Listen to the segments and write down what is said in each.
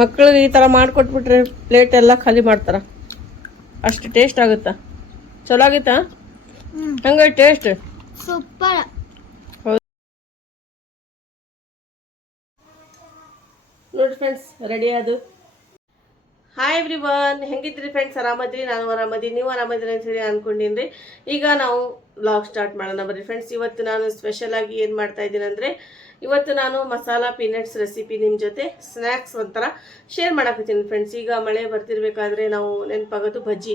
ಮಕ್ಕಳಿಗೆ ಈ ಥರ ಮಾಡಿಕೊಟ್ಬಿಟ್ರೆ ಪ್ಲೇಟ್ ಎಲ್ಲ ಖಾಲಿ ಮಾಡ್ತಾರೆ. ಅಷ್ಟು ಟೇಸ್ಟ್ ಆಗುತ್ತಾ? ಚಲೋ ಆಗಿತ್ತಾ? ಹಂಗ ಟೇಸ್ಟ್ ಸೂಪರ್. ನೋಡಿ ಫ್ರೆಂಡ್ಸ್ ರೆಡಿ ಅದು. ಹಾಯ್ ಎವ್ರಿ ಒನ್ ಹೆಂಗಿದ್ರಿ ಫ್ರೆಂಡ್ಸ್ ಆರಾಮದ್ರಿ? ನಾನು ಆರಾಮದಿ ನೀವು ಆರಾಮದ್ರಿ ಅಂತ ಹೇಳಿ ಅನ್ಕೊಂಡಿನ್ರಿ. ಈಗ ನಾವು ಬ್ಲಾಗ್ ಸ್ಟಾರ್ಟ್ ಮಾಡೋಣ ಬರ್ರಿ ಫ್ರೆಂಡ್ಸ್ ಇವತ್ತು ನಾನು ಸ್ಪೆಷಲ್ ಆಗಿ ಏನು ಮಾಡ್ತಾ ಇದ್ದೀನಿ ಅಂದರೆ ಇವತ್ತು ನಾನು ಮಸಾಲ ಪೀನಟ್ಸ್ ರೆಸಿಪಿ ನಿಮ್ಮ ಜೊತೆ ಸ್ನ್ಯಾಕ್ಸ್ ಒಂಥರ ಶೇರ್ ಮಾಡಕತ್ತೀನಿ ಫ್ರೆಂಡ್ಸ್ ಈಗ ಮಳೆ ಬರ್ತಿರ್ಬೇಕಾದ್ರೆ ನಾವು ನೆನಪಾಗೋದು ಬಜ್ಜಿ.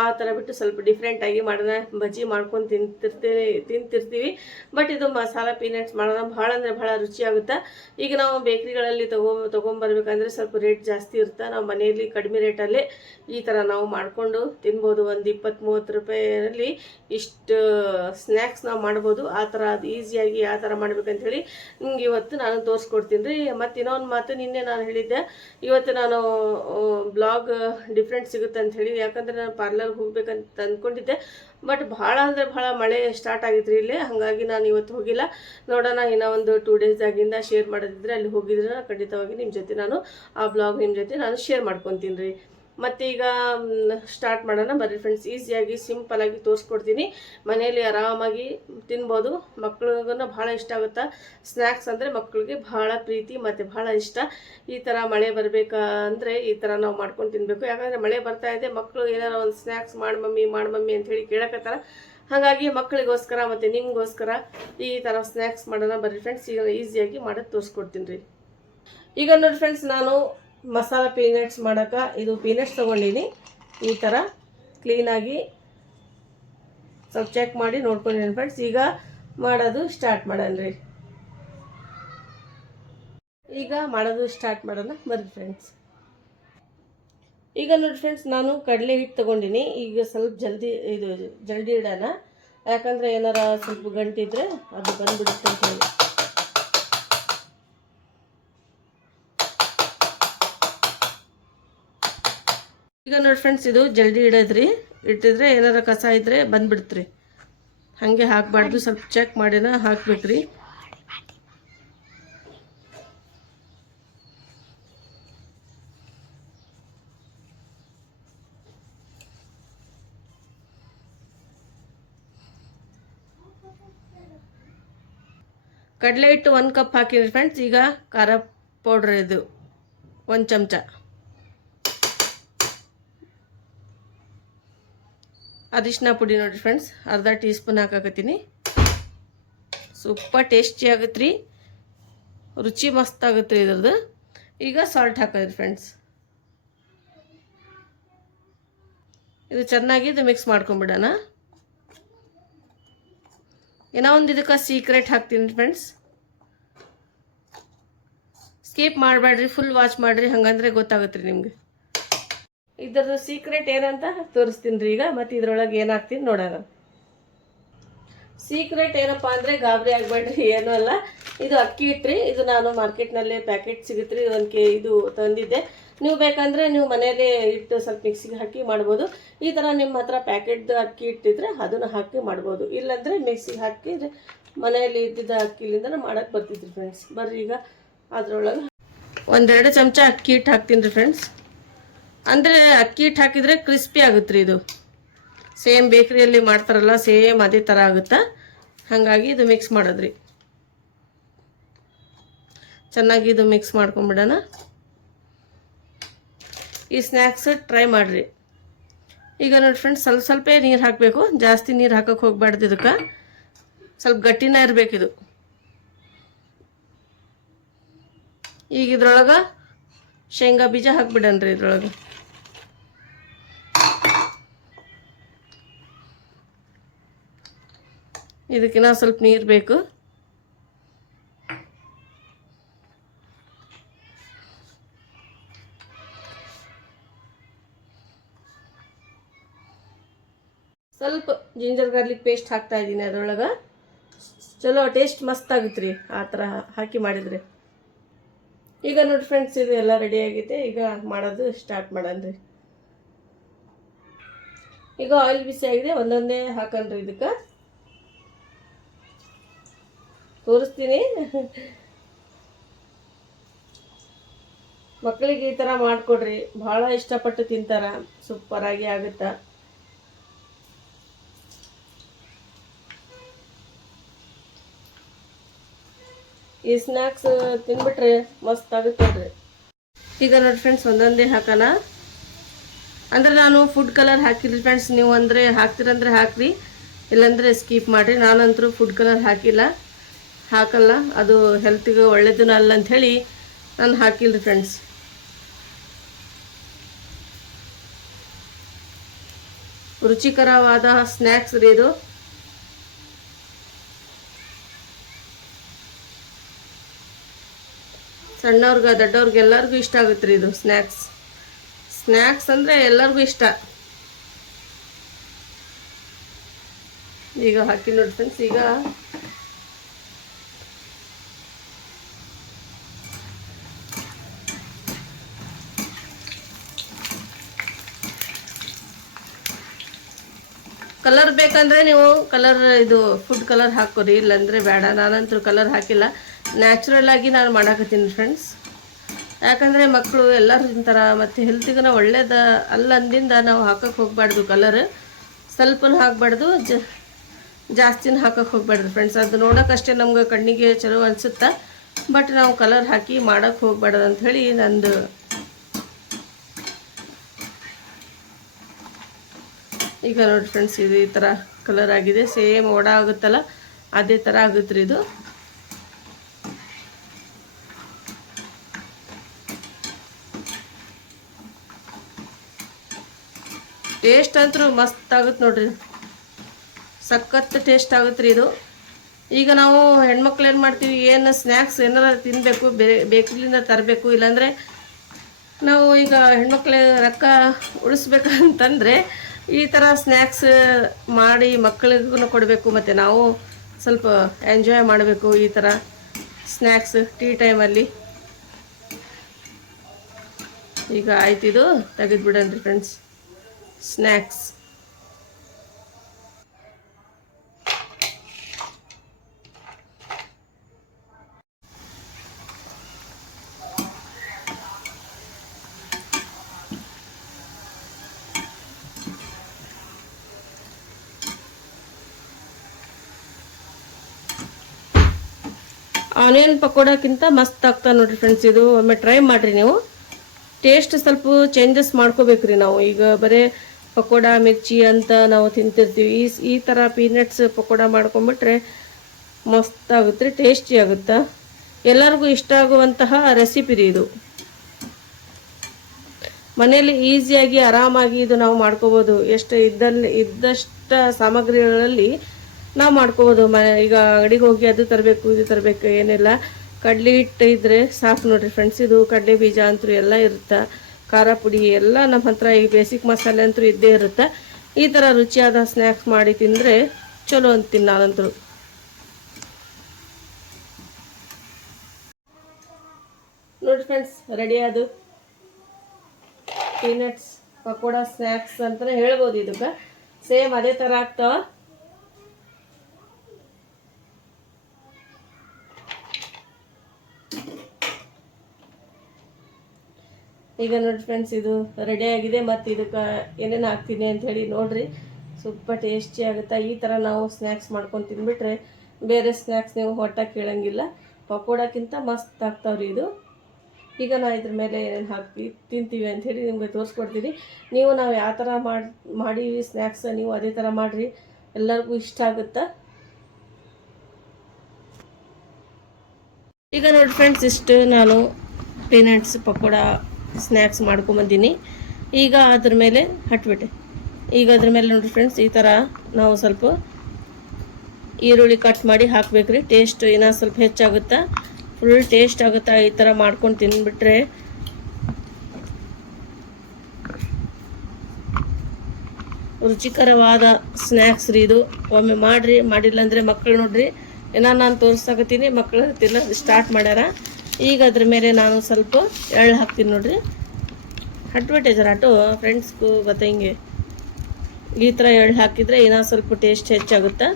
ಆ ಥರ ಬಿಟ್ಟು ಸ್ವಲ್ಪ ಡಿಫ್ರೆಂಟಾಗಿ ಮಾಡೋಣ, ಬಜ್ಜಿ ಮಾಡ್ಕೊಂಡು ತಿಂತಿರ್ತೀವಿ ತಿಂತಿರ್ತೀವಿ. ಬಟ್ ಇದು ಮಸಾಲ ಪೀನಟ್ಸ್ ಮಾಡೋಣ ಭಾಳ ಅಂದರೆ ಭಾಳ ರುಚಿಯಾಗುತ್ತೆ ಈಗ ನಾವು ಬೇಕ್ರಿಗಳಲ್ಲಿ ತಗೊ, ತೊಗೊಂಬರ್ಬೇಕಂದ್ರೆ ಸ್ವಲ್ಪ ರೇಟ್ ಜಾಸ್ತಿ ಇರುತ್ತೆ. ನಾವು ಮನೆಯಲ್ಲಿ ಕಡಿಮೆ ರೇಟಲ್ಲಿ ಈ ಥರ ನಾವು ಮಾಡಿಕೊಂಡು ತಿನ್ಬೋದು. ಒಂದು ಇಪ್ಪತ್ತು ಮೂವತ್ತು ರೂಪಾಯಿಯಲ್ಲಿ ಇಷ್ಟು ಸ್ನ್ಯಾಕ್ಸ್ ನಾವು ಮಾಡ್ಬೋದು. ಆ ಥರ ಅದು ಈಸಿಯಾಗಿ ಯಾವ ಥರ ಮಾಡ್ಬೇಕಂತ ಹೇಳಿ ನಿಮ್ಗೆ ಇವತ್ತು ನಾನು ತೋರಿಸ್ಕೊಡ್ತೀನಿ ರೀ. ಮತ್ತು ಇನ್ನೊಂದು ಮಾತು ನಿನ್ನೆ ನಾನು ಹೇಳಿದ್ದೆ. ಇವತ್ತು ನಾನು ಬ್ಲಾಗ್ ಡಿಫ್ರೆಂಟ್ ಸಿಗುತ್ತೆ ಅಂತ ಹೇಳಿ. ಯಾಕಂದರೆ ನಾನು ಪಾರ್ಲರ್ಗೆ ಹೋಗ್ಬೇಕಂತ ಅಂದ್ಕೊಂಡಿದ್ದೆ ಬಟ್ ಭಾಳ ಅಂದರೆ ಭಾಳ ಮಳೆ ಸ್ಟಾರ್ಟ್ ಆಗಿದ್ರಿ ಇಲ್ಲಿ. ಹಾಗಾಗಿ ನಾನು ಇವತ್ತು ಹೋಗಿಲ್ಲ. ನೋಡೋಣ ಇನ್ನೂ ಒಂದು ಟೂ ಡೇಸ್ ಆಗಿಂದ ಶೇರ್ ಮಾಡೋದಿದ್ರೆ ಅಲ್ಲಿ ಹೋಗಿದ್ರೆ ಖಂಡಿತವಾಗಿ ನಿಮ್ಮ ಜೊತೆ ನಾನು ಆ ಬ್ಲಾಗ್ ನಿಮ್ಮ ಜೊತೆ ನಾನು ಶೇರ್ ಮಾಡ್ಕೊತೀನಿ ರೀ. ಮತ್ತೀಗ ಸ್ಟಾರ್ಟ್ ಮಾಡೋಣ. ಬರ್ರಿ ಫ್ರೆಂಡ್ಸ್ ಈಸಿಯಾಗಿ ಸಿಂಪಲಾಗಿ ತೋರಿಸ್ಕೊಡ್ತೀನಿ. ಮನೆಯಲ್ಲಿ ಆರಾಮಾಗಿ ತಿನ್ಬೋದು. ಮಕ್ಳಿಗೂ ಭಾಳ ಇಷ್ಟ ಆಗುತ್ತೆ? ಸ್ನ್ಯಾಕ್ಸ್ ಅಂದರೆ ಮಕ್ಕಳಿಗೆ ಭಾಳ ಪ್ರೀತಿ ಮತ್ತು ಭಾಳ ಇಷ್ಟ. ಈ ಥರ ಮಳೆ ಬರಬೇಕಂದ್ರೆ ಈ ಥರ ನಾವು ಮಾಡ್ಕೊಂಡು ತಿನ್ನಬೇಕು ಯಾಕಂದರೆ ಮಳೆ ಬರ್ತಾ ಇದೆ ಮಕ್ಕಳು ಏನಾರ ಒಂದು ಸ್ನ್ಯಾಕ್ಸ್ ಮಾಡಿ ಮಮ್ಮಿ ಮಾಡಿ ಮಮ್ಮಿ ಅಂತ ಹೇಳಿ ಕೇಳಕತ್ತಾರ. ಹಾಗಾಗಿ ಮಕ್ಕಳಿಗೋಸ್ಕರ ಮತ್ತು ನಿಮಗೋಸ್ಕರ ಈ ಥರ ಸ್ನ್ಯಾಕ್ಸ್ ಮಾಡೋಣ. ಬರ್ರಿ ಫ್ರೆಂಡ್ಸ್ ಈಗ ಈಸಿಯಾಗಿ ಮಾಡೋದು ತೋರಿಸ್ಕೊಡ್ತೀನಿ ರೀ. ಈಗ ನೋಡಿ ಫ್ರೆಂಡ್ಸ್ ನಾನು ಮಸಾಲ ಪೀನಟ್ಸ್ ಮಾಡೋಕ್ಕೆ ಇದು ಪೀನಟ್ಸ್ ತೊಗೊಂಡಿನಿ. ಈ ಥರ ಕ್ಲೀನಾಗಿ ಸ್ವಲ್ಪ ಚೆಕ್ ಮಾಡಿ ನೋಡ್ಕೊಂಡಿದ್ದೀನಿ ಫ್ರೆಂಡ್ಸ್ ಈಗ ಮಾಡೋದು ಸ್ಟಾರ್ಟ್ ಮಾಡೋಣ ರೀ. ಈಗ ಮಾಡೋದು ಸ್ಟಾರ್ಟ್ ಮಾಡೋಣ. ಬರ್ರಿ ಫ್ರೆಂಡ್ಸ್ ಈಗ ನೋಡಿ ಫ್ರೆಂಡ್ಸ್ ನಾನು ಕಡಲೆ ಹಿಟ್ಟು ತೊಗೊಂಡಿನಿ. ಈಗ ಸ್ವಲ್ಪ ಜಲ್ದಿ ಇದು ಜಲ್ದಿ ಇಡೋಣ. ಯಾಕಂದರೆ ಏನಾರ ಸ್ವಲ್ಪ ಗಂಟಿದ್ರೆ ಅದು ಬಂದುಬಿಡುತ್ತೆ ಅಂತ ಹೇಳಿ. ಈಗ ನೋಡಿ ಫ್ರೆಂಡ್ಸ್ ಇದು ಜಲ್ದಿ ಇಡೋದ್ರಿ ಇಟ್ಟಿದ್ರೆ ಏನಾರ ಕಸ ಇದ್ರೆ ಬಂದ್ಬಿಡ್ತ್ರಿ. ಹಾಗೆ ಹಾಕಬಾರ್ದು, ಸ್ವಲ್ಪ ಚೆಕ್ ಮಾಡಿನ ಹಾಕ್ಬೇಕ್ರಿ ಕಡಲೆ ಹಿಟ್ಟು ಒಂದು ಕಪ್ ಹಾಕಿದ್ರಿ ಫ್ರೆಂಡ್ಸ್ ಈಗ ಖಾರ ಪೌಡ್ರ್ ಇದು, ಒಂದು ಚಮಚ. ಅರಿಶಿನ ಪುಡಿ ನೋಡಿರಿ ಫ್ರೆಂಡ್ಸ್ ಅರ್ಧ ಟೀ ಸ್ಪೂನ್ ಹಾಕಾಕತ್ತೀನಿ. ಸೂಪರ್ ಟೇಸ್ಟಿ ಆಗುತ್ತೆ ರೀ ರುಚಿ ಮಸ್ತ್ ಆಗುತ್ತೆ ರೀ ಇದ್ರದ್ದು. ಈಗ ಸಾಲ್ಟ್ ಹಾಕೋದ್ರಿ ಫ್ರೆಂಡ್ಸ್ ಇದು ಚೆನ್ನಾಗಿ ಇದು ಮಿಕ್ಸ್ ಮಾಡ್ಕೊಂಬಿಡೋಣ. ಏನೋ ಒಂದು ಇದಕ್ಕೆ ಸೀಕ್ರೆಟ್ ಹಾಕ್ತೀನಿ ಫ್ರೆಂಡ್ಸ್ ಸ್ಕಿಪ್ ಮಾಡಬೇಡ್ರಿ ಫುಲ್ ವಾಚ್ ಮಾಡಿರಿ, ಹಂಗಂದ್ರೆ ಗೊತ್ತಾಗುತ್ತೆ ರೀ ನಿಮಗೆ. ಇದ್ರದ್ದು ಸೀಕ್ರೆಟ್ ಏನಂತ ತೋರಿಸ್ತೀನಿ ರೀ ಈಗ, ಮತ್ತು ಇದ್ರೊಳಗೆ ಏನಾಗ್ತೀನಿ ನೋಡೋಣ. ಸೀಕ್ರೆಟ್ ಏನಪ್ಪ ಅಂದರೆ ಗಾಬರಿ ಆಗಬೇಡ್ರಿ, ಏನೂ ಅಲ್ಲ. ಇದು ಅಕ್ಕಿ ಹಿಟ್ರಿ ಇದು ನಾನು ಮಾರ್ಕೆಟ್ನಲ್ಲೇ ಪ್ಯಾಕೆಟ್ ಸಿಗುತ್ತೆ ರೀ ಒಂದು ಇದು ತಂದಿದ್ದೆ. ನೀವು ಬೇಕಂದರೆ ನೀವು ಮನೆಯಲ್ಲೇ ಇಟ್ಟು ಸ್ವಲ್ಪ ಮಿಕ್ಸಿಗೆ ಹಾಕಿ ಮಾಡ್ಬೋದು. ಈ ಥರ ನಿಮ್ಮ ಹತ್ರ ಪ್ಯಾಕೆಟ್ದು ಅಕ್ಕಿ ಇಟ್ಟಿದ್ರೆ ಅದನ್ನು ಹಾಕಿ ಮಾಡ್ಬೋದು. ಇಲ್ಲಾಂದರೆ ಮಿಕ್ಸಿಗೆ ಹಾಕಿ ಮನೆಯಲ್ಲಿ ಇದ್ದಿದ್ದ ಅಕ್ಕಿಲಿಂದ ಮಾಡೋಕ್ಕೆ ಬರ್ತಿದ್ರಿ ಫ್ರೆಂಡ್ಸ್ ಬರ್ರಿ ಈಗ, ಅದ್ರೊಳಗೆ. ಒಂದೆರಡು ಚಮಚ ಅಕ್ಕಿ ಹಿಟ್ಟು ಹಾಕ್ತೀನಿ ರೀ ಫ್ರೆಂಡ್ಸ್ ಅಂದರೆ ಅಕ್ಕಿ ಹಿಟ್ಟು ಹಾಕಿದರೆ ಕ್ರಿಸ್ಪಿ ಆಗುತ್ತೆ ರೀ ಇದು ಸೇಮ್ ಬೇಕ್ರಿಯಲ್ಲಿ ಮಾಡ್ತಾರಲ್ಲ ಸೇಮ್ ಅದೇ ಥರ ಆಗುತ್ತಾ? ಹಾಗಾಗಿ ಇದು ಮಿಕ್ಸ್ ಮಾಡೋದ್ರಿ. ಚೆನ್ನಾಗಿ ಇದು ಮಿಕ್ಸ್ ಮಾಡ್ಕೊಂಬಿಡೋಣ. ಈ ಸ್ನ್ಯಾಕ್ಸ್ ಟ್ರೈ ಮಾಡಿರಿ. ಈಗ ನೋಡಿ ಫ್ರೆಂಡ್ಸ್ ಸ್ವಲ್ಪ ಸ್ವಲ್ಪ ನೀರು ಹಾಕಬೇಕು. ಜಾಸ್ತಿ ನೀರು ಹಾಕಕ್ಕೆ ಹೋಗ್ಬಾರ್ದು ಇದಕ್ಕೆ. ಸ್ವಲ್ಪ ಗಟ್ಟಿನ ಇದು. ಈಗ ಇದ್ರೊಳಗೆ ಶೇಂಗಾ ಬೀಜ ಹಾಕ್ಬಿಡನ್ರಿ ಇದ್ರೊಳಗೆ. ಇದಕ್ಕಿನ್ನ ಸ್ವಲ್ಪ ನೀರು ಬೇಕು. ಸ್ವಲ್ಪ ಜಿಂಜರ್ ಗಾರ್ಲಿಕ್ ಪೇಸ್ಟ್ ಹಾಕ್ತಾ ಇದ್ದೀನಿ ಅದರೊಳಗೆ. ಚಲೋ ಟೇಸ್ಟ್ ಮಸ್ತ್ ಆಗುತ್ತೆ ರೀ ಆ ಥರ ಹಾಕಿ ಮಾಡಿದರೆ. ಈಗ ನೋಡಿ ಫ್ರೆಂಡ್ಸ್ ಇದು ಎಲ್ಲ ರೆಡಿ ಆಗಿದೆ ಈಗ ಮಾಡೋದು ಸ್ಟಾರ್ಟ್ ಮಾಡನ್ರಿ ಈಗ ಆಯಿಲ್ ಬಿಸಿ ಆಗಿದೆ, ಒಂದೊಂದೇ ಹಾಕೊಂಡ್ರಿ ಇದಕ್ಕೆ. ತೋರಿಸ್ತೀನಿ. ಮಕ್ಕಳಿಗೆ ಈ ಥರ ಮಾಡಿಕೊಡ್ರಿ. ಭಾಳ ಇಷ್ಟಪಟ್ಟು ತಿಂತಾರ. ಸೂಪರಾಗಿ ಆಗುತ್ತಾ. ಈ ಸ್ನ್ಯಾಕ್ಸ್ ತಿನ್ಬಿಟ್ರೆ ಮಸ್ತ್ ಆಗುತ್ತೆ ನೋಡ್ರಿ. ಈಗ ನೋಡಿ ಫ್ರೆಂಡ್ಸ್ ಒಂದೊಂದೇ ಹಾಕೋಣ. ಅಂದ್ರೆ ನಾನು ಫುಡ್ ಕಲರ್ ಹಾಕಿದ್ರಿ ಫ್ರೆಂಡ್ಸ್ ನೀವು ಅಂದರೆ ಹಾಕ್ತೀರಂದ್ರೆ ಹಾಕ್ರಿ. ಇಲ್ಲಾಂದರೆ ಸ್ಕಿಪ್ ಮಾಡಿರಿ. ನಾನಂತರೂ ಫುಡ್ ಕಲರ್ ಹಾಕಿಲ್ಲ. ಹಾಕಲ್ಲ. ಅದು ಹೆಲ್ತಿಗೆ ಒಳ್ಳೇದನ್ನ ಅಲ್ಲ ಅಂಥೇಳಿ ನಾನು ಹಾಕಿಲ್ಲ ಫ್ರೆಂಡ್ಸ್ ರುಚಿಕರವಾದ ಸ್ನ್ಯಾಕ್ಸ್ ರೀ ಇದು. ಸಣ್ಣವ್ರಿಗೆ, ದೊಡ್ಡವ್ರಿಗೆ ಎಲ್ಲರಿಗೂ ಇಷ್ಟ ಆಗುತ್ತೆ ರೀ ಇದು ಸ್ನ್ಯಾಕ್ಸ್ ಸ್ನ್ಯಾಕ್ಸ್ ಅಂದರೆ ಎಲ್ಲರಿಗೂ ಇಷ್ಟ. ಈಗ ಹಾಕಿ ನೋಡಿ ಫ್ರೆಂಡ್ಸ್ ಈಗ ಕಲರ್ ಬೇಕಂದ್ರೆ ನೀವು ಕಲರ್ ಇದು ಫುಡ್ ಕಲರ್ ಹಾಕೋರಿ, ಇಲ್ಲಾಂದ್ರೆ ಬೇಡ. ನಾನಂತೂ ಕಲರ್ ಹಾಕಿಲ್ಲ. ನ್ಯಾಚುರಲ್ ಆಗಿ ನಾನು ಮಾಡಾಕತ್ತೀನಿ ಫ್ರೆಂಡ್ಸ್ ಯಾಕಂದರೆ ಮಕ್ಕಳು ಎಲ್ಲರೂ ತಿಂತಾರೆ, ಮತ್ತು ಹೆಲ್ತಿಗೂ ಒಳ್ಳೇದ ಅಲ್ಲಂದಿಂದ ನಾವು ಹಾಕಕ್ಕೆ ಹೋಗಬಾರ್ದು ಕಲರ್ ಸ್ವಲ್ಪನೂ ಹಾಕಬಾರ್ದು, ಜ, ಜಾಸ್ತಿನ ಹಾಕಕ್ಕೆ ಹೋಗ್ಬಾರ್ದು ಫ್ರೆಂಡ್ಸ್ ಅದು ನೋಡೋಕ್ಕಷ್ಟೇ ನಮ್ಗೆ ಕಣ್ಣಿಗೆ ಚಲೋ ಅನಿಸುತ್ತೆ ಬಟ್ ನಾವು ಕಲರ್ ಹಾಕಿ ಮಾಡೋಕ್ಕೆ ಹೋಗ್ಬಾರ್ದು ಅಂಥೇಳಿ ನಂದು ಈಗ ನೋಡಿ ಫ್ರೆಂಡ್ಸ್ ಇದು ಈ ಥರ ಕಲರ್ ಆಗಿದೆ. ಸೇಮ್ ಓಡ ಆಗುತ್ತಲ್ಲ, ಅದೇ ಥರ ಆಗುತ್ತೆ ರೀ ಇದು. ಟೇಸ್ಟ್ ಅಂತೂ ಮಸ್ತ್ ಆಗುತ್ತೆ ನೋಡ್ರಿ. ಸಖತ್ ಟೇಸ್ಟ್ ಆಗುತ್ತೆ ರೀ ಇದು. ಈಗ ನಾವು ಹೆಣ್ಮಕ್ಳು ಏನು ಮಾಡ್ತೀವಿ? ಏನು ಸ್ನ್ಯಾಕ್ಸ್ ಏನಾರ ತಿನ್ನಬೇಕು ಬೇಕ್ರಿಲಿಂದ ತರಬೇಕು, ಇಲ್ಲಾಂದರೆ ನಾವು ಈಗ ಹೆಣ್ಮಕ್ಳು ರೊಕ್ಕ ಉಳಿಸ್ಬೇಕಂತಂದರೆ ಈ ಥರ ಸ್ನ್ಯಾಕ್ಸ್ ಮಾಡಿ ಮಕ್ಕಳಿಗೂ ಕೊಡಬೇಕು, ಮತ್ತು ನಾವು ಸ್ವಲ್ಪ ಎಂಜಾಯ್ ಮಾಡಬೇಕು ಈ ಥರ ಸ್ನ್ಯಾಕ್ಸ್ ಟೀ ಟೈಮಲ್ಲಿ ಈಗ ಆಯ್ತಿದು ತೆಗೆದುಬಿಡನ್ರಿ ಫ್ರೆಂಡ್ಸ್ ಸ್ನ್ಯಾಕ್ಸ್ ಆನಿಯನ್ ಪಕೋಡಕ್ಕಿಂತ ಮಸ್ತ್ ಆಗ್ತಾ ನೋಡ್ರಿ ಫ್ರೆಂಡ್ಸ್ ಇದು ಒಮ್ಮೆ ಟ್ರೈ ಮಾಡಿರಿ ನೀವು. ಟೇಸ್ಟ್ ಸ್ವಲ್ಪ ಚೇಂಜಸ್ ಮಾಡ್ಕೋಬೇಕ್ರಿ ನಾವು. ಈಗ ಬರೇ ಪಕೋಡ, ಮಿರ್ಚಿ ಅಂತ ನಾವು ತಿಂತಿರ್ತೀವಿ. ಈ ಈ ಥರ ಪೀನಟ್ಸ್ ಪಕೋಡ ಮಾಡ್ಕೊಂಬಿಟ್ರೆ ಮಸ್ತ್ ಆಗುತ್ತೆ ರೀ ಟೇಸ್ಟಿ ಆಗುತ್ತೆ? ಎಲ್ಲರಿಗೂ ಇಷ್ಟ ಆಗುವಂತಹ ರೆಸಿಪಿ ರೀ ಇದು. ಮನೆಯಲ್ಲಿ ಈಸಿಯಾಗಿ ಆರಾಮಾಗಿ ಇದು ನಾವು ಮಾಡ್ಕೋಬೋದು. ಎಷ್ಟು ಇದ್ದಲ್ಲಿ ಇದ್ದಷ್ಟು ಸಾಮಗ್ರಿಗಳಲ್ಲಿ ನಾವು ಮಾಡ್ಕೋಬೋದು. ಮ, ಈಗ ಅಂಗಡಿಗೆ ಹೋಗಿ ಅದು ತರಬೇಕು, ಇದು ತರಬೇಕು ಏನಿಲ್ಲ. ಕಡಲೆ ಹಿಟ್ಟು ಇದ್ದರೆ ಸಾಕು ನೋಡಿರಿ ಫ್ರೆಂಡ್ಸ್ ಇದು ಕಡಲೆ ಬೀಜ ಅಂತೂ ಎಲ್ಲ ಇರುತ್ತೆ? ಖಾರ ಪುಡಿ ಎಲ್ಲ ನಮ್ಮ ಹತ್ರ ಈ ಬೇಸಿಕ್ ಮಸಾಲೆ ಅಂತೂ ಇದ್ದೇ ಇರುತ್ತೆ? ಈ ಥರ ರುಚಿಯಾದ ಸ್ನ್ಯಾಕ್ಸ್ ಮಾಡಿ ತಿಂದರೆ ಚಲೋ ಅಂತೀನಿ ನಾನಂತರೂ ನೋಡಿ ಫ್ರೆಂಡ್ಸ್ ರೆಡಿ ಅದು? ಪೀನಟ್ಸ್ ಪಕೋಡ ಸ್ನ್ಯಾಕ್ಸ್ ಅಂತಲೇ ಹೇಳ್ಬೋದು ಇದಕ್ಕೆ. ಸೇಮ್ ಅದೇ ಥರ ಆಗ್ತಾವ. ಈಗ ನೋಡಿ ಫ್ರೆಂಡ್ಸ್ ಇದು ರೆಡಿ ಆಗಿದೆ ಮತ್ತು ಇದಕ್ಕೆ ಏನೇನು ಹಾಕ್ತೀನಿ ಅಂತ ಹೇಳಿ ನೋಡ್ರಿ. ಸೂಪರ್ ಟೇಸ್ಟಿ ಆಗುತ್ತೆ? ಈ ಥರ ನಾವು ಸ್ನ್ಯಾಕ್ಸ್ ಮಾಡ್ಕೊಂಡು ತಿಂದ್ಬಿಟ್ರೆ ಬೇರೆ ಸ್ನ್ಯಾಕ್ಸ್ ನೀವು ಹೊಟ್ಟೆ ಕೇಳೋಂಗಿಲ್ಲ. ಪಕೋಡಕ್ಕಿಂತ ಮಸ್ತ್ ಆಗ್ತಾವ್ರಿ ಇದು. ಈಗ ನಾವು ಇದ್ರ ಮೇಲೆ ಏನೇನು ಹಾಕಿ ತಿಂತೀವಿ ಅಂತ ಹೇಳಿ ನಿಮಗೆ ತೋರಿಸ್ಕೊಡ್ತೀನಿ. ನೀವು ನಾವು ಯಾವ ಥರ ಮಾಡಿ ಮಾಡೀವಿ ಸ್ನ್ಯಾಕ್ಸ್ ನೀವು ಅದೇ ಥರ ಮಾಡಿರಿ. ಎಲ್ಲರಿಗೂ ಇಷ್ಟ ಆಗುತ್ತೆ? ಈಗ ನೋಡಿ ಫ್ರೆಂಡ್ಸ್ ಇಷ್ಟು ನಾನು ಪೀನಟ್ಸ್ ಪಕೋಡ ಸ್ನ್ಯಾಕ್ಸ್ ಮಾಡ್ಕೊಂಬಂದೀನಿ. ಈಗ ಅದ್ರ ಮೇಲೆ ಹಟ್ಬಿಟ್ಟೆ. ಈಗ ಅದ್ರ ಮೇಲೆ ನೋಡಿರಿ ಫ್ರೆಂಡ್ಸ್ ಈ ಥರ ನಾವು ಸ್ವಲ್ಪ ಈರುಳ್ಳಿ ಕಟ್ ಮಾಡಿ ಹಾಕ್ಬೇಕ್ರಿ. ಟೇಸ್ಟ್ ಇನ್ನೂ ಸ್ವಲ್ಪ ಹೆಚ್ಚಾಗುತ್ತಾ? ಫುಲ್ ಟೇಸ್ಟ್ ಆಗುತ್ತಾ ಈ ಥರ ಮಾಡ್ಕೊಂಡು ತಿಂದ್ಬಿಟ್ರೆ ರುಚಿಕರವಾದ ಸ್ನ್ಯಾಕ್ಸ್ ರೀ ಇದು. ಒಮ್ಮೆ ಮಾಡಿರಿ, ಮಾಡಿಲ್ಲ ಅಂದರೆ ಮಕ್ಕಳು ನೋಡ್ರಿ. ಏನೋ ನಾನು ತೋರಿಸ್ತಾಗತ್ತೀನಿ ಮಕ್ಕಳು ತಿನ್ನೋದು ಸ್ಟಾರ್ಟ್ ಮಾಡ್ಯಾರ. ಈಗ ಅದ್ರ ಮೇಲೆ ನಾನು ಸ್ವಲ್ಪ ಎಳ್ಳು ಹಾಕ್ತೀನಿ ನೋಡ್ರಿ. ಜರ ಅಟು ಫ್ರೆಂಡ್ಸ್ಗೂ ಗೊತ್ತಂಗೆ ಈ ಥರ ಎಳ್ಳು ಹಾಕಿದರೆ ಇನ್ನೂ ಸ್ವಲ್ಪ ಟೇಸ್ಟ್ ಹೆಚ್ಚಾಗುತ್ತೆ?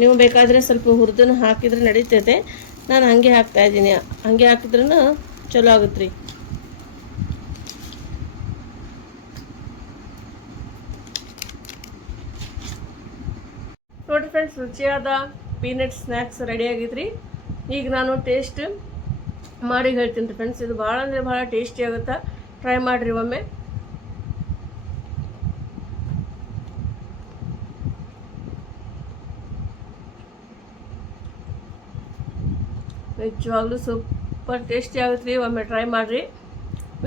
ನೀವು ಬೇಕಾದರೆ ಸ್ವಲ್ಪ ಹುರಿದನ್ನು ಹಾಕಿದರೆ ನಡೀತೈತೆ. ನಾನು ಹಾಗೆ ಹಾಕ್ತಾ ಇದ್ದೀನಿ. ಹಾಗೆ ಹಾಕಿದ್ರೂ ಚಲೋ ಆಗುತ್ತೆ ರೀ ನೋಡಿ ಫ್ರೆಂಡ್ಸ್ ರುಚಿಯಾದ ಪೀನಟ್ ಸ್ನ್ಯಾಕ್ಸ್ ರೆಡಿ ಆಗೈತ್ರಿ ಈಗ ನಾನು ಟೇಸ್ಟ್ ಮಾಡಿ ಹೇಳ್ತೀನಿ ರೀ ಫ್ರೆಂಡ್ಸ್ ಇದು ಭಾಳ ಅಂದರೆ ಭಾಳ ಟೇಸ್ಟಿ ಆಗುತ್ತೆ? ಟ್ರೈ ಮಾಡಿರಿ ಒಮ್ಮೆ. ನಿಜವಾಗ್ಲೂ ಸೂಪರ್ ಟೇಸ್ಟಿ ಆಗುತ್ತೆ ರೀ. ಒಮ್ಮೆ ಟ್ರೈ ಮಾಡಿರಿ.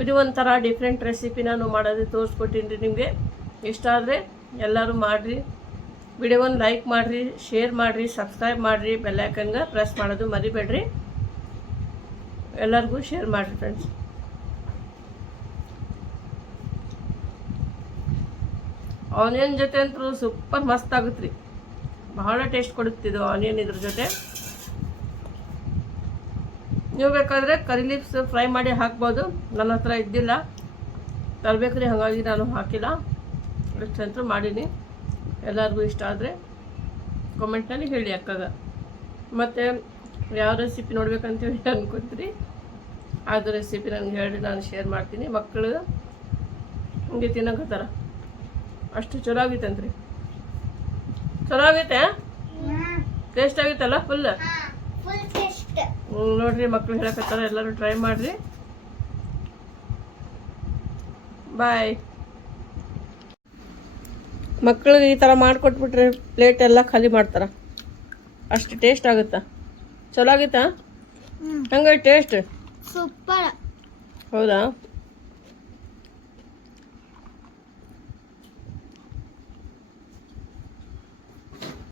ಇದು ಒಂಥರ ಡಿಫ್ರೆಂಟ್ ರೆಸಿಪಿ ನಾನು ಮಾಡೋದು ತೋರಿಸ್ಕೊಟ್ಟಿನಿ ರೀ ನಿಮಗೆ. ಇಷ್ಟ ಆದರೆ ಎಲ್ಲರೂ ಮಾಡಿರಿ. ವಿಡಿಯೋವನ್ನು ಲೈಕ್ ಮಾಡಿರಿ, ಶೇರ್ ಮಾಡಿರಿ, ಸಬ್ಸ್ಕ್ರೈಬ್ ಮಾಡಿರಿ ಬೆಲ್ಲೈಕನ್ಗೆ ಪ್ರೆಸ್ ಮಾಡೋದು ಮರಿಬೇಡ್ರಿ. ಎಲ್ಲರಿಗೂ ಶೇರ್ ಮಾಡಿರಿ ಫ್ರೆಂಡ್ಸ್ ಆನಿಯನ್ ಜೊತೆ ಅಂತೂ ಸೂಪರ್ ಮಸ್ತ್ ಆಗುತ್ತೆ ರೀ ಬಹಳ ಟೇಸ್ಟ್ ಕೊಡುತ್ತೆ ಇದು ಆನಿಯನ್ ಇದ್ರ ಜೊತೆ. ನೀವು ಬೇಕಾದರೆ ಕರಿ ಫ್ರೈ ಮಾಡಿ ಹಾಕ್ಬೋದು. ನನ್ನ ಹತ್ರ ಇದ್ದಿಲ್ಲ. ತರಬೇಕು ರೀ ಹಾಗಾಗಿ ನಾನು ಹಾಕಿಲ್ಲ. ಇಷ್ಟಂತೂ ಮಾಡೀನಿ. ಎಲ್ಲರಿಗೂ ಇಷ್ಟ ಆದರೆ ಕಾಮೆಂಟ್ನಲ್ಲಿ ಹೇಳಿ ಅಕ್ಕಾಗ. ಮತ್ತು ಯಾವ ರೆಸಿಪಿ ನೋಡ್ಬೇಕಂತೇಳಿ ಅನ್ಕೊತೀರಿ ಅದು ರೆಸಿಪಿ ನನಗೆ ಹೇಳಿ ನಾನು ಶೇರ್ ಮಾಡ್ತೀನಿ. ಮಕ್ಕಳು ಹಂಗೆ ತಿನ್ನಕತ್ತಾರ. ಅಷ್ಟು ಚಲೋ ಆಗೈತಂತ್ರಿ ಚಲೋ ಆಗೈತೆ ಟೇಸ್ಟ್ ಆಗೈತಲ್ಲ ಫುಲ್ ನೋಡ್ರಿ ಮಕ್ಕಳು ಹೇಳಕತ್ತಾರ ಎಲ್ಲರೂ ಟ್ರೈ ಮಾಡಿರಿ. ಬಾಯ್ ಮಕ್ಳಿಗೆ ಈ ಥರ ಮಾಡಿಕೊಟ್ಬಿಟ್ರೆ ಪ್ಲೇಟ್ ಎಲ್ಲ ಖಾಲಿ ಮಾಡ್ತಾರೆ. ಅಷ್ಟು ಟೇಸ್ಟ್ ಆಗುತ್ತಾ? ಚಲೋ ಆಗಿತ್ತಾ ಹಂಗೆ ಟೇಸ್ಟ್ ಸೂಪರ್. ಹೌದಾ?